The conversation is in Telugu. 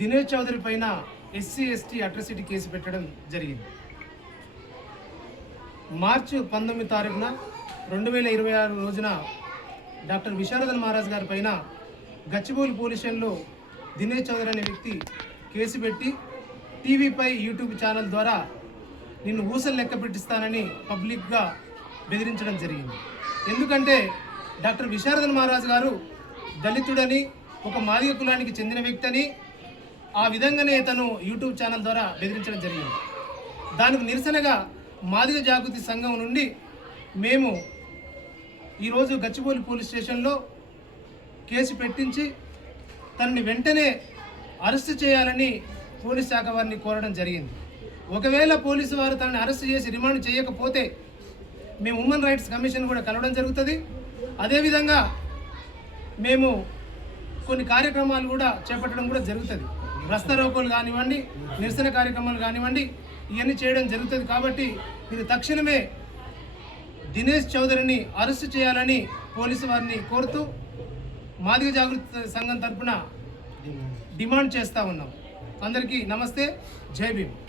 దినేష్ చౌదరి పైన ఎస్సీ ఎస్టీ అట్రాసిటీ కేసు పెట్టడం జరిగింది. మార్చి 19 తారీఖున 2026 రోజున డాక్టర్ విశారదన్ మహారాజ్ గారి పైన గచ్చిబౌలి పోలీస్ స్టేషన్లో దినేష్ చౌదరి అనే వ్యక్తి కేసు పెట్టి టీవీపై యూట్యూబ్ ఛానల్ ద్వారా నిన్ను ఊసలు లెక్క పెట్టిస్తానని పబ్లిక్గా బెదిరించడం జరిగింది. ఎందుకంటే డాక్టర్ విశారదన్ మహారాజ్ గారు దళితుడని, ఒక మాదిగ కులానికి చెందిన వ్యక్తి అని ఆ విధంగానే తను యూట్యూబ్ ఛానల్ ద్వారా బెదిరించడం జరిగింది. దానికి నిరసనగా మాదిగ జాగృతి సంఘం నుండి మేము ఈరోజు గచ్చిబౌలి పోలీస్ స్టేషన్లో కేసు పెట్టించి తనని వెంటనే అరెస్ట్ చేయాలని పోలీస్ శాఖ వారిని కోరడం జరిగింది. ఒకవేళ పోలీసు వారు తనని అరెస్ట్ చేసి రిమాండ్ చేయకపోతే మేము హ్యూమన్ రైట్స్ కమిషన్ కూడా కలవడం జరుగుతుంది. అదేవిధంగా మేము కొన్ని కార్యక్రమాలు కూడా చేపట్టడం కూడా జరుగుతుంది. రస్తా రోకోలు కానివ్వండి, నిరసన కార్యక్రమాలు కానివ్వండి, ఇవన్నీ చేయడం జరుగుతుంది. కాబట్టి మీరు తక్షణమే దినేష్ చౌదరిని అరెస్ట్ చేయాలని పోలీసు వారిని కోరుతూ మాదిగ జాగృతి సంఘం తరఫున డిమాండ్ చేస్తూ ఉన్నాం. అందరికీ నమస్తే, జై భీమ్.